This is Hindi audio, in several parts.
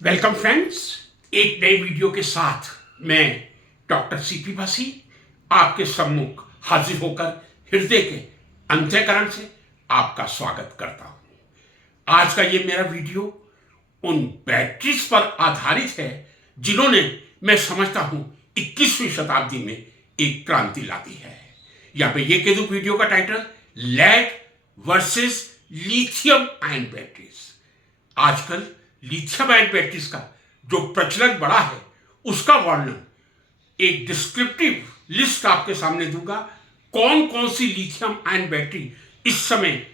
वेलकम फ्रेंड्स, एक नई वीडियो के साथ मैं डॉक्टर सीपी भासी आपके सम्मुख हाजिर होकर हृदय के अंतःकरण से आपका स्वागत करता हूं। आज का ये मेरा वीडियो उन बैटरीज पर आधारित है जिन्होंने, मैं समझता हूं, 21वीं शताब्दी में एक क्रांति ला दी है। या मैं ये कह दूं, वीडियो का title lead versus lithium ion batteries. आजकल लिथियम आयन बैटरीज का जो प्रचलन बढ़ा है उसका वर्णन एक डिस्क्रिप्टिव लिस्ट आपके सामने दूंगा। कौन कौन सी लिथियम आयन बैटरी इस समय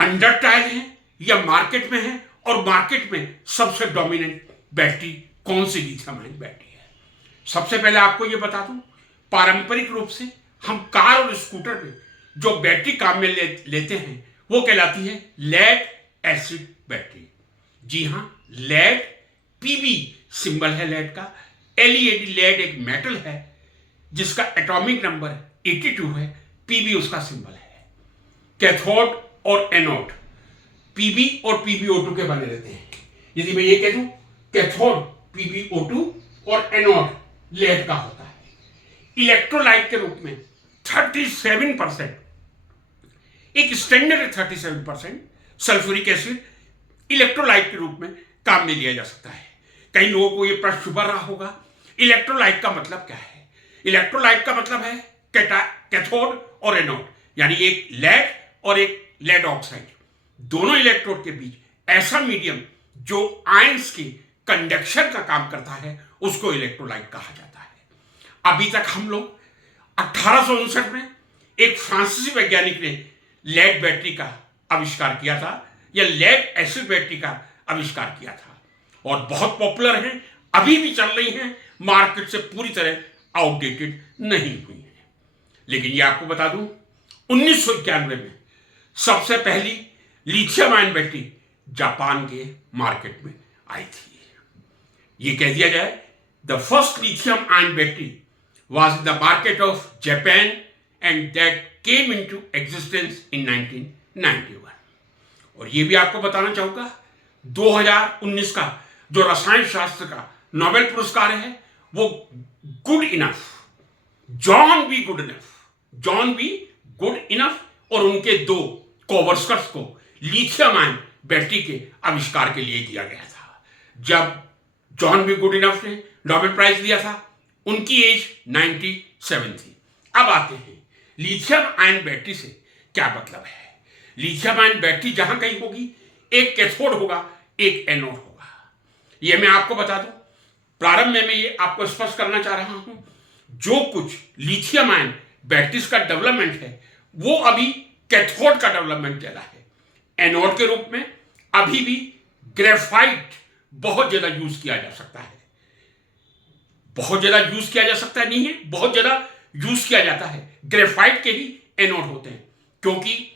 अंडर ट्रायल है या मार्केट में है, और मार्केट में सबसे डोमिनेंट बैटरी कौन सी लिथियम आयन बैटरी है। सबसे पहले आपको यह बता दूं, पारंपरिक रूप से हम कार और स्कूटर में जो बैटरी काम में लेते हैं वो कहलाती है लेड एसिड बैटरी। जी हां, लेड, पीबी सिंबल है लेड का। लेड, लेड एक मेटल है जिसका एटॉमिक नंबर 82 है। पीबी उसका सिंबल है। कैथोड और एनोड पीबी और पीबीओ2 के बने रहते हैं। यदि मैं ये कह दूं कैथोड पीबीओ2 और एनोड लेड का होता है। इलेक्ट्रोलाइट के रूप में 37%, एक स्टैंडर्ड 37% सल्फ्यूरिक एसिड इलेक्ट्रोलाइट के रूप में काम में लिया जा सकता है। कई लोगों को यह प्रश्न उभर रहा होगा, इलेक्ट्रोलाइट का मतलब क्या है। इलेक्ट्रोलाइट का मतलब है कैथोड और एनोड, यानी एक लेड और एक लेड ऑक्साइड, दोनों इलेक्ट्रोड के बीच ऐसा मीडियम जो आयंस की कंडक्शन का काम करता है उसको इलेक्ट्रोलाइट कहा जाता है। अभी तक हम लोग 1859 में एक फ्रांसीसी वैज्ञानिक ने लेड बैटरी का आविष्कार किया था, या लेड एसिड बैटरी का आविष्कार किया था, और बहुत पॉपुलर हैं, अभी भी चल रही हैं, मार्केट से पूरी तरह आउटडेटेड नहीं हुई है। लेकिन ये आपको बता दूं, 1991 में सबसे पहली लिथियम आयन बैटरी जापान के मार्केट में आई थी। ये कह दिया जाए, the first lithium ion battery was in the market of Japan and that came into existence in 1991। और ये भी आपको बताना चाहूंगा, 2019 का जो रसायन शास्त्र का नोबेल पुरस्कार है वो good enough, John be good enough और उनके दो कोवर्कर्स को लिथियम आयन बैटरी के आविष्कार के लिए दिया गया था। जब जॉन बी गुड इनफ ने नोबेल प्राइज दिया था उनकी एज 97 थी। अब आते हैं लिथियम आयन बैटरी से क्या मतलब है। लिथियम आयन बैटरी जहां कहीं होगी, एक कैथोड होगा, एक एनोड होगा। यह मैं आपको बता दूं, प्रारंभ में मैं ये आपको स्पष्ट करना चाह रहा हूं, जो कुछ लिथियम आयन बैटरीज का डेवलपमेंट है वो अभी कैथोड का डेवलपमेंट चला है। एनोड के रूप में अभी भी ग्रेफाइट बहुत ज्यादा यूज किया जा सकता है। बहुत ज्यादा यूज किया जा सकता है नहीं है, बहुत ज्यादा यूज किया जाता है। ग्रेफाइट के ही एनोड होते हैं, क्योंकि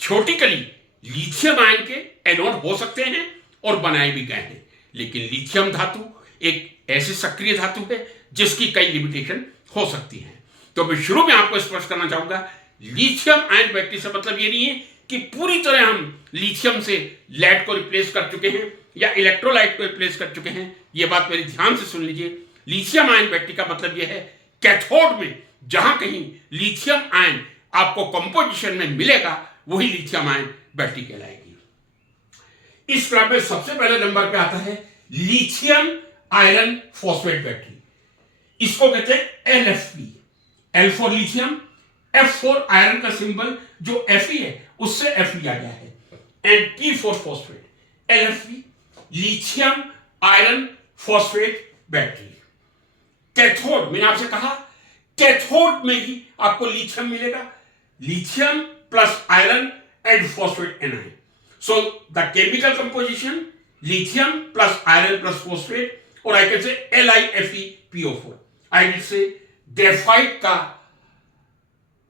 थ्योरेटिकली लिथियम आयन के एनोड हो सकते हैं और बनाए भी गए हैं। लेकिन लिथियम धातु एक ऐसी सक्रिय धातु है जिसकी कई लिमिटेशन हो सकती हैं। तो मैं शुरू में आपको स्पष्ट करना चाहूंगा, लिथियम आयन बैटरी से मतलब ये नहीं है कि पूरी तरह हम लिथियम से लेड को रिप्लेस कर चुके हैं या इलेक्ट्रोलाइट को रिप्लेस कर चुके हैं। यह बात मेरी ध्यान से सुन लीजिए। लिथियम आयन बैटरी का मतलब यह है, कैथोड में जहां कहीं लिथियम आयन आपको कंपोजिशन में मिलेगा वही लिथियम आयन बैटरी कहलाएगी। इस क्रम में सबसे पहले नंबर पे आता है लिथियम आयरन फॉस्फेट बैटरी। इसको कहते हैं LFP, L for lithium, F for iron का सिंबल जो Fe है उससे F लिया गया है, and P for phosphate, LFP lithium iron phosphate battery. Cathode, मैंने आपसे कहा कैथोड में ही आपको लिथियम मिलेगा, lithium plus iron and phosphate anion. So the chemical composition lithium plus iron plus phosphate, और I can say LiFePO4। I can say graphite का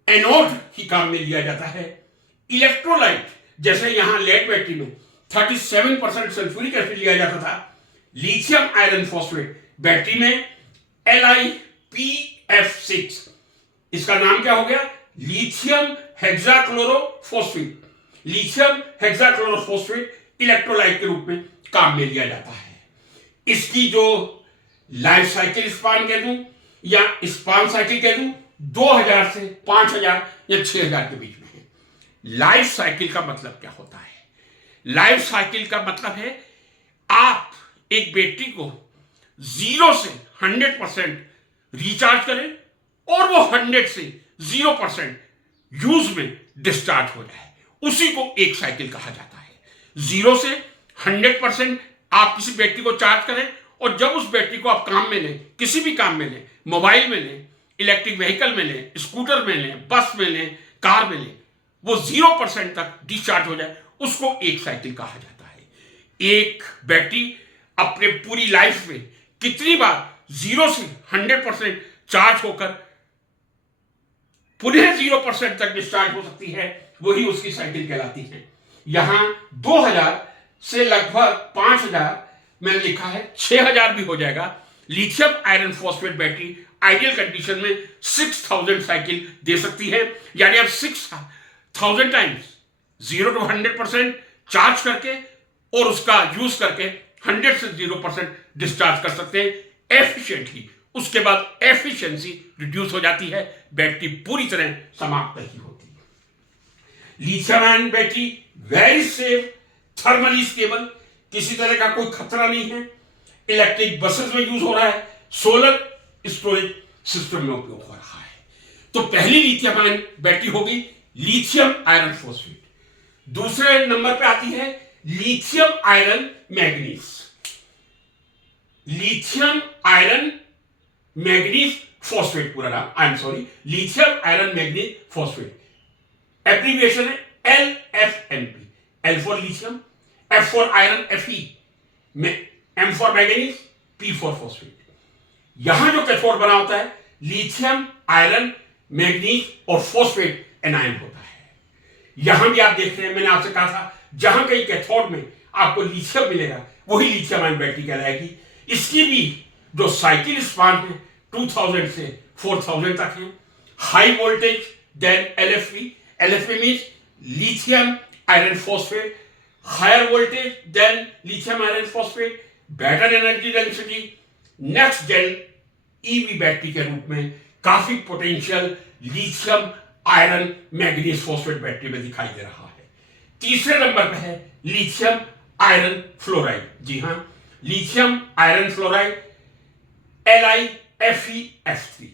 एनोड ही काम में लिया जाता है। इलेक्ट्रोलाइट, जैसे यहां लेड बैटरी में 37% सल्फ्यूरिक एसिड लिया जाता था, लिथियम आयरन फॉस्फेट बैटरी में LiPF6, इसका नाम क्या हो गया, लिथियम हेक्साक्लोरोफॉस्फेट। लिथियम हेक्साक्लोरोफॉस्फेट इलेक्ट्रोलाइट के रूप में काम में लिया जाता है। इसकी जो लाइफ साइकिल स्पान कह दूं या स्पान साइकिल कह दूं 2000 से 5000 या 6000 के बीच में है। लाइफ साइकिल का मतलब क्या होता है? लाइफ साइकिल का मतलब है आप एक बैटरी को 0 से 100% रिचार्ज करें और वो 100 से 0% यूज में डिस्चार्ज हो जाए, उसी को एक साइकिल कहा जाता है। 0 से 100% आप किसी बैटरी को चार्ज करें और जब उस बैटरी को आप काम में लें, किसी भी काम में लें, मोबाइल में लें, इलेक्ट्रिक व्हीकल में लें, स्कूटर में लें, बस में लें, कार में लें, वो 0% तक डिस्चार्ज हो जाए, उसको एक साइकिल कहा जाता है। एक बैटरी अपने पूरी लाइफ में कितनी बार 0 से 100% चार्ज होकर पुनः 0% तक डिस्चार्ज हो सकती है, वही उसकी साइकिल कहलाती है। यहां 2000 से लगभग 5000 मैंने लिखा है, 6000 भी हो जाएगा। Lithium iron phosphate battery ideal condition में 6000 साइकिल दे सकती है, यानी आप 6000 टाइम्स 0 to 100% चार्ज करके और उसका यूज करके 100 से 0% डिस्चार्ज कर सकते हैं एफिशिएंटली। उसके बाद एफिशिएंसी रिड्यूस हो जाती है, बैटरी पूरी तरह समाप्त नहीं होती। Lithium ion battery very safe, thermally stable, किसी तरह का कोई खतरा नहीं है। इलेक्ट्रिक बसेस में यूज हो रहा है, सोलर स्टोरेज सिस्टम में उपयोग हो रहा है। तो पहली लिथियम आयन बैटरी होगी लिथियम आयरन फॉस्फेट। दूसरे नंबर पे आती है lithium iron manganese. Lithium iron manganese phosphate पूरा नाम, I am sorry, lithium iron manganese phosphate, abbreviation है LFMP। L for lithium, F for iron Fe, M for manganese, P for phosphate. यहां जो कैथोड बना होता है लिथियम आयरन मैग्नीज और फॉस्फेट एनायन होता है। यहां भी आप देख रहे हैं, मैंने आपसे कहा था जहां कहीं कैथोड में आपको लिथियम मिलेगा वही लिथियम आयन बैटरी कहलाएगी। इसकी भी जो साइकिल स्पान है 2000 से 4000 तक है। High voltage than LFP, LFP means lithium iron phosphate, higher voltage than lithium iron phosphate, better energy density, next gen EV battery के रूप में काफी potential lithium iron manganese phosphate battery में दिखाई दे रहा है। तीसरे नंबर पे है लिथियम आयरन फ्लोराइड। जी हां, lithium iron fluoride LiFeF3।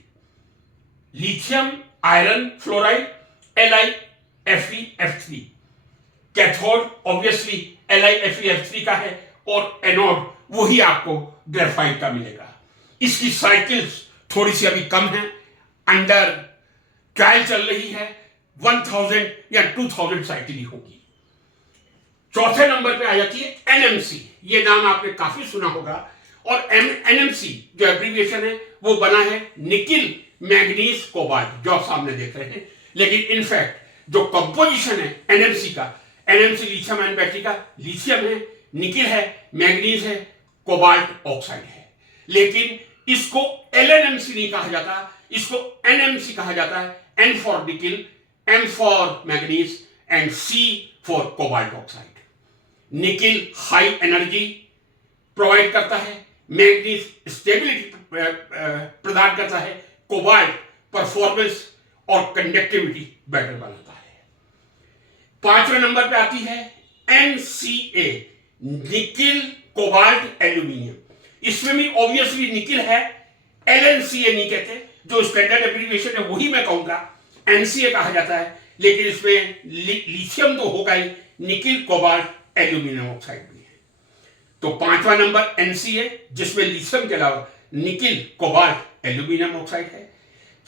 Lithium iron fluoride LiFeF3। Cathode obviously LiFeF3 का है और एनोड वही आपको ग्रेफाइट का मिलेगा। इसकी साइकिल्स थोड़ी सी अभी कम है, अंडर ट्रायल चल रही है, 1000 या 2000 साइकिल ही होगी। चौथे नंबर पे आ जाती है NMC। ये नाम आपने काफी सुना होगा और NMC जो एब्रीविएशन है वो बना है निकिल मैग्नीज कोबाल्ट, जो आप सामने देख रहे हैं। लेकिन इनफैक्ट जो कंपोजिशन है NMC का, NMC लिथियम आयन बैटरी का, लिथियम है, निकिल है, मैग्नीज है, कोबाल्ट ऑक्साइड है। लेकिन इसको LNMC नहीं कहा जाता, इसको NMC कहा जाता है। N for nickel, M for manganese and C for cobalt oxide. Nickel high energy provide करता है, मैग्नीज स्टेबिलिटी प्रदान करता है, कोबाल्ट परफॉर्मेंस और कंडक्टिविटी बेटर बनाता है। पांचवें नंबर पे आती है NCA, निकिल कोबाल्ट एल्यूमिनियम। इसमें भी ऑब्वियसली निकिल है, LNCA नहीं कहते, जो स्टैंडर्ड एब्रीविएशन है वही मैं कहूंगा, NCA कहा जाता है। लेकिन इसमें लिथियम तो होगा ही, निकिल कोबाल्ट एल्यूमिनियम ऑक्साइड भी है। तो पांचवा नंबर NCA, जिसमें लिथियम के अलावा निकिल कोबाल्ट एल्यूमिनियम ऑक्साइड है।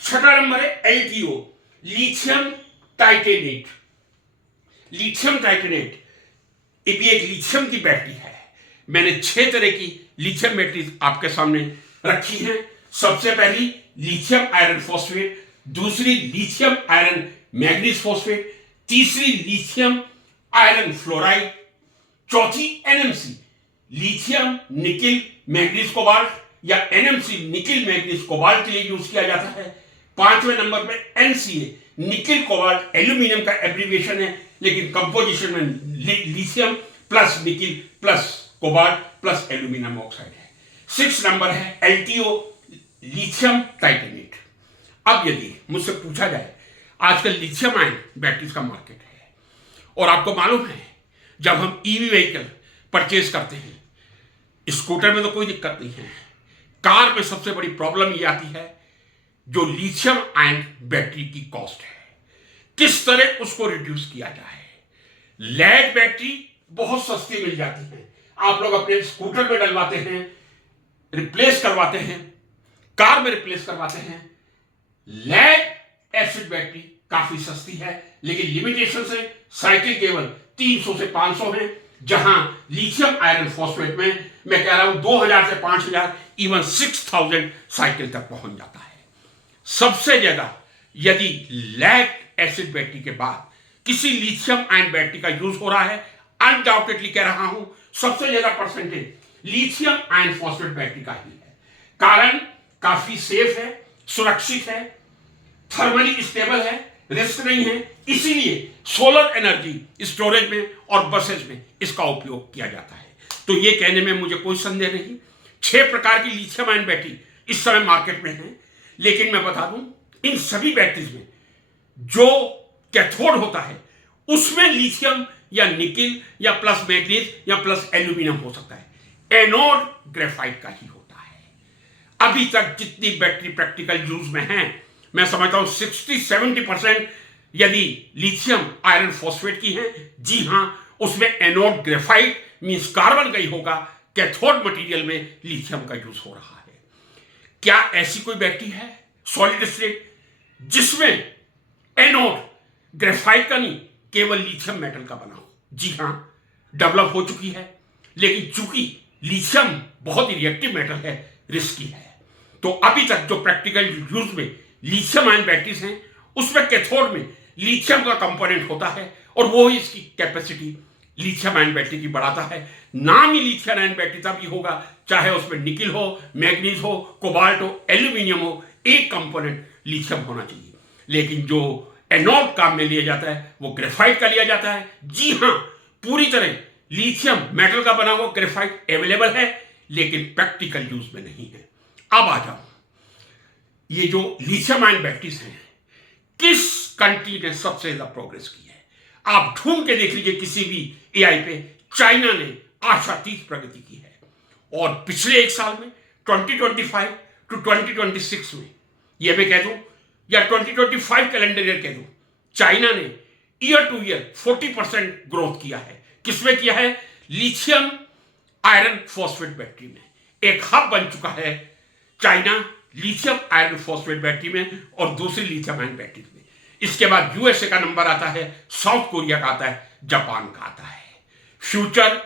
छठा नंबर है LTO, lithium titanate. Lithium titanate ये भी एक लिथियम की बैटरी है। मैंने 6 तरह की लिथियम बैटरी आपके सामने रखी हैं। सबसे पहली लिथियम आयरन फॉस्फेट, दूसरी लिथियम आयरन मैग्नीज फॉस्फेट, तीसरी लिथियम आयरन फ्लोराइड, चौथी NMC lithium nickel manganese cobalt या NMC निकिल मैग्नीज कोबाल्ट के लिए यूज किया जाता है। पांचवें नंबर पे NCA निकिल कोबाल्ट एल्यूमिनियम का एब्रीविएशन है, लेकिन कंपोजिशन में lithium plus nickel plus cobalt plus aluminium oxide है। 6 नंबर है LTO लिथियम टाइटेनेट। अब यदि मुझसे पूछा जाए आजकल लिथियम आयन बैटरीज का मार्केट है और आपको मालूम है जब हम ईवी व्हीकल परचेज करते हैं, स्कूटर में तो कोई दिक्कत नहीं है, कार में सबसे बड़ी प्रॉब्लम ये आती है जो लिथियम आयन बैटरी की कॉस्ट है, किस तरह उसको रिड्यूस किया जाए। लेड बैटरी बहुत सस्ती मिल जाती है, आप लोग अपने स्कूटर में डलवाते हैं, रिप्लेस करवाते हैं, कार में रिप्लेस करवाते हैं। लेड एसिड बैटरी काफी सस्ती है, लेकिन लिमिटेशन से साइकिल केवल 300 से 500 है, जहां लिथियम आयरन फॉस्फेट में मैं कह रहा हूं 2000 से 5000 इवन 6000 साइकिल तक पहुंच जाता है। सबसे ज्यादा यदि लेड एसिड बैटरी के बाद किसी लिथियम आयन बैटरी का यूज हो रहा है, अनडाउटेडली कह रहा हूं सबसे ज्यादा percentage lithium ion phosphate battery का ही है। कारण काफी सेफ है, सुरक्षित है, थर्मली स्टेबल है, रिस्क नहीं है, इसीलिए सोलर एनर्जी स्टोरेज में और बसेस में इसका उपयोग किया जाता है। तो ये कहने में मुझे कोई संदेह नहीं, 6 प्रकार की लिथियम आयन बैटरी इस समय मार्केट में है, लेकिन मैं बता दूं इन सभी बैटरीज में जो कैथोड होता है उसमें लिथियम या निकिल या प्लस मैग्नीज या प्लस एल्यूमिनियम हो सकता है, एनोड ग्रेफाइट का ही होता है। अभी तक जितनी बैटरी प्रैक्टिकल यूज में है, मैं समझता हूं 60-70% यदि लिथियम आयरन फॉस्फेट की है, जी हां, उसमें एनोड ग्रेफाइट मींस कार्बन का ही होगा, कैथोड मटेरियल में लिथियम का यूज हो रहा है। क्या ऐसी कोई बैटरी है सॉलिड स्टेट जिसमें एनोड ग्रेफाइट का नहीं केवल लिथियम मेटल का बना हो? जी हां, डेवलप हो चुकी है, लेकिन चूंकि लिथियम बहुत ही रिएक्टिव मेटल है, रिस्की है, तो अभी तक जो प्रैक्टिकल यूज में लिथियम आयन बैटरीज हैं उसमें कैथोड में लिथियम का कंपोनेंट होता है और वो ही इसकी कैपेसिटी लिथियम आयन बैटरी की बढ़ाता है। नाम ही लिथियम आयन बैटरी तभी होगा चाहे उसमें निकिल हो, मैग्नीज हो, कोबाल्ट हो, एल्यूमिनियम हो, एक कंपोनेंट लिथियम होना चाहिए। लेकिन जो एनोड काम में लिया जाता है वो ग्रेफाइट का लिया जाता है। जी हां, पूरी तरह लिथियम मेटल का बना हुआ ग्रेफाइट अवेलेबल है, लेकिन प्रैक्टिकल यूज में नहीं है। अब आ जाओ, ये जो लिथियम आयन बैटरीज हैं किस कंट्री ने सबसे ज्यादा प्रोग्रेस की है? आप ढूंढ के देख लीजिए किसी भी एआई पे, चाइना ने आशातीत प्रगति की है और पिछले 1 साल में 2025 टू 2026 में, यह मैं कह दूं या 2025 कैलेंडर ईयर कह दूं, चाइना ने ईयर टू ईयर 40% ग्रोथ किया है। किसमें किया है? लिथियम आयरन फॉस्फेट बैटरी में। एक हब बन चुका है China lithium iron phosphate battery में और दूसरी लिथियम आयन बैटरी में। इसके बाद यूएसए का नंबर आता है, साउथ कोरिया का आता है, जापान का आता है। फ्यूचर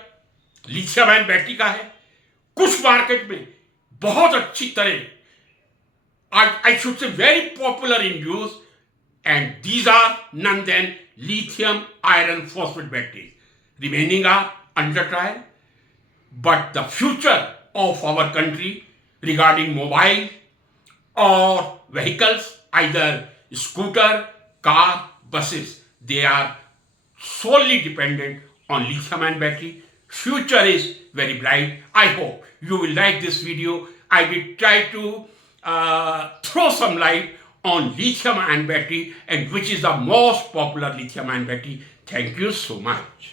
लिथियम आयन बैटरी का है। कुछ मार्केट में बहुत अच्छी तरह, I should say very popular in use, and these are none than lithium iron phosphate batteries. Remaining are under trial, but the future of our country regarding mobile or vehicles, either scooter, car, buses, they are solely dependent on lithium ion battery. Future is very bright. I hope you will like this video. I will try to throw some light on lithium ion battery and which is the most popular lithium ion battery. Thank you so much.